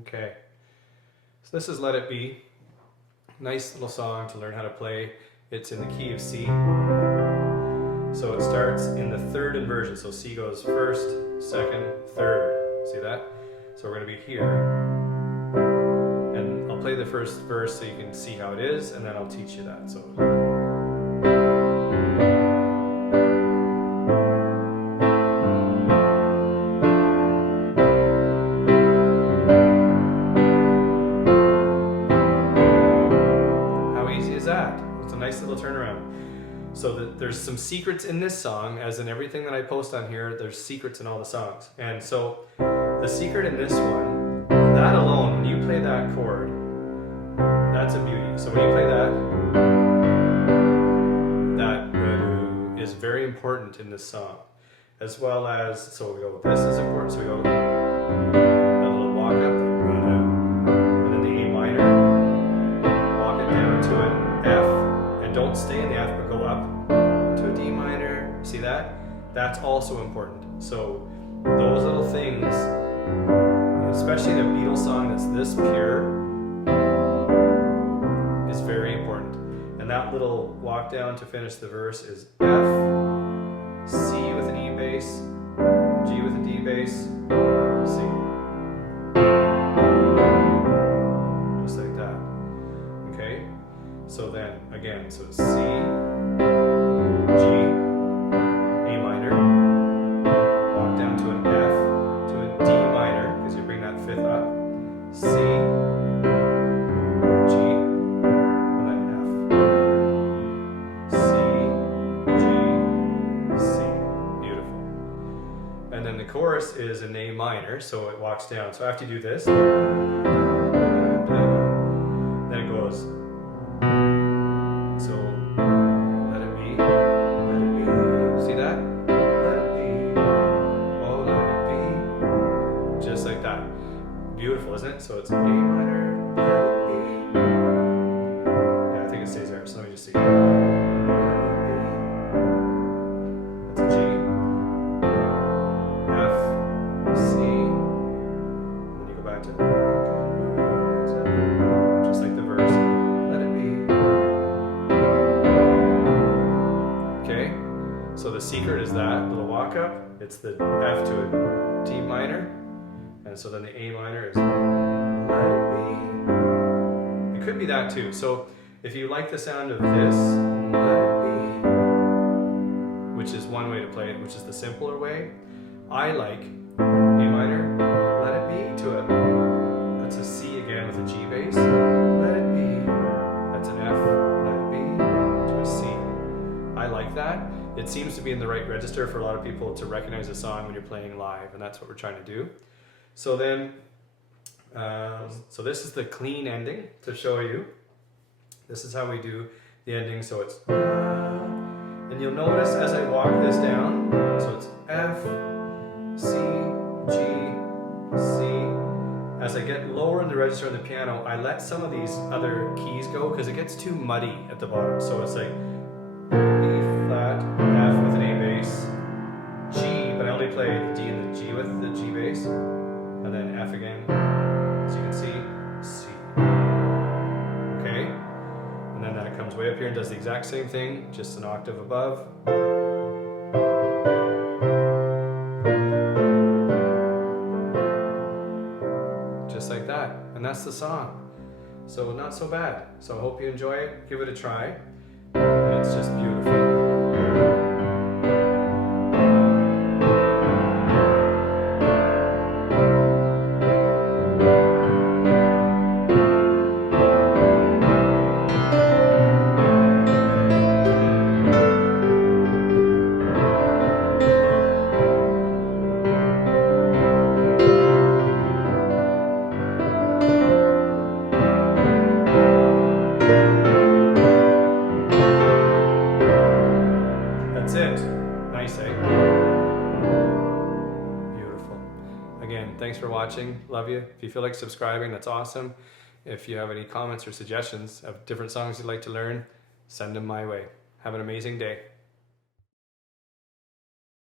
Okay, so this is Let It Be. Nice little song to learn how to play. It's in the key of C. So it starts in the third inversion. So C goes first, second, third. See that? So we're going to be here. And I'll play the first verse so you can see how it is, and then I'll teach you that. So. Nice little turnaround. So there's some secrets in this song, as in everything that I post on here, there's secrets in all the songs. And so the secret in this one, that alone, when you play that chord, that's a beauty. So when you play that is very important in this song. As well as, so we go, this is important, so we go, that little walk up, and then the A minor, walk it down to an F. Don't stay in the F, but go up to a D minor. See that? That's also important. So those little things, especially in a Beatles song that's this pure, is very important. And that little walk down to finish the verse is F, C with an E bass, G with a D bass, C. Just like that. Okay? So then, again, so it's C, G, A minor, walk down to an F, to a D minor, because you bring that fifth up, C, G, and then F. C, G, C. Beautiful. And then the chorus is an A minor, so it walks down. So after you do this, then it goes. So, let it be, see that? Let it be, oh let it be, just like that. Beautiful, isn't it? So it's A minor, let it be. Yeah, I think it stays there, so let me just see. Let it be. That's a G, F, C, then you go back to, just like the verse. So the secret is that little walk up, it's the F to a D minor, and so then the A minor is let it be. It could be that too. So if you like the sound of this, let it be, which is one way to play it, which is the simpler way, I like A minor, let it be, to a, that's a C again with a G bass, let it be, that's an F, let it be, to a C. I like that. It seems to be in the right register for a lot of people to recognize a song when you're playing live, and that's what we're trying to do. So then, so this is the clean ending to show you. This is how we do the ending, so it's, and you'll notice as I walk this down, so it's F, C, G, C. As I get lower in the register on the piano, I let some of these other keys go because it gets too muddy at the bottom. So it's like B flat, F with an A bass, G, but I only play the D and the G with the G bass, and then F again, as you can see, C. Okay? And then that comes way up here and does the exact same thing, just an octave above. Just like that. And that's the song. So not so bad. So I hope you enjoy it. Give it a try. And it's just beautiful. Nice, eh? Beautiful. Again, thanks for watching. Love you. If you feel like subscribing, that's awesome. If you have any comments or suggestions of different songs you'd like to learn, send them my way. Have an amazing day.